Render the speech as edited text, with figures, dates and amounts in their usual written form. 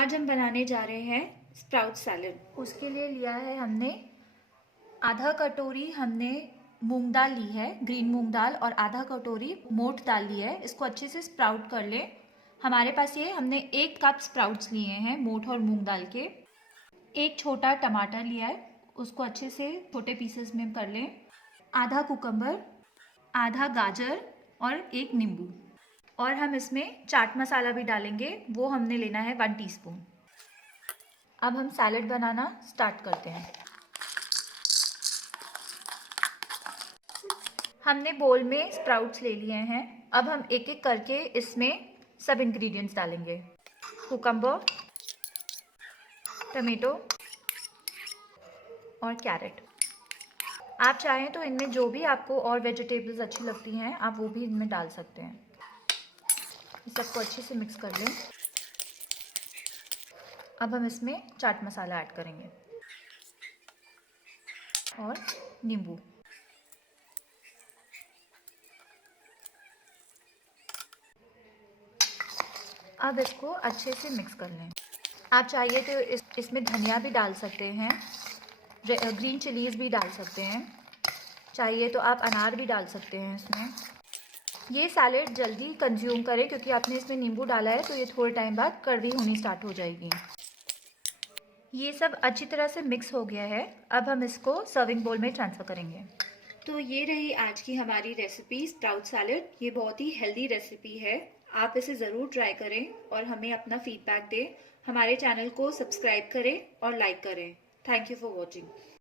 आज हम बनाने जा रहे हैं स्प्राउट सैलेड। उसके लिए लिया है हमने आधा कटोरी हमने मूंग दाल ली है, ग्रीन मूंग दाल, और आधा कटोरी मोट दाल ली है। इसको अच्छे से स्प्राउट कर लें। हमारे पास ये हमने 1 कप स्प्राउट्स लिए हैं मोट और मूंग दाल के। एक छोटा टमाटर लिया है, उसको अच्छे से छोटे पीसेस में कर लें। आधा कुकम्बर, आधा गाजर और एक नींबू। और हम इसमें चाट मसाला भी डालेंगे, वो हमने लेना है 1 टीस्पून। अब हम सैलेड बनाना स्टार्ट करते हैं। हमने बोल में स्प्राउट्स ले लिए हैं। अब हम एक एक करके इसमें सब इंग्रेडिएंट्स डालेंगे। कुकम्बर, टमेटो और कैरेट। आप चाहें तो इनमें जो भी आपको और वेजिटेबल्स अच्छी लगती हैं आप वो भी इनमें डाल सकते हैं। इस सबको अच्छे से मिक्स कर लें। अब हम इसमें चाट मसाला ऐड करेंगे और नींबू। अब इसको अच्छे से मिक्स कर लें। आप चाहिए तो इसमें धनिया भी डाल सकते हैं, ग्रीन चिलीज़ भी डाल सकते हैं, चाहिए तो आप अनार भी डाल सकते हैं इसमें। ये सैलेड जल्दी कंज्यूम करें क्योंकि आपने इसमें नींबू डाला है तो ये थोड़े टाइम बाद कड़वी होनी स्टार्ट हो जाएगी। ये सब अच्छी तरह से मिक्स हो गया है। अब हम इसको सर्विंग बोल में ट्रांसफ़र करेंगे। तो ये रही आज की हमारी रेसिपी स्प्राउट सैलेड। ये बहुत ही हेल्दी रेसिपी है, आप इसे ज़रूर ट्राई करें और हमें अपना फीडबैक दें। हमारे चैनल को सब्सक्राइब करें और लाइक करें। Thank you for watching.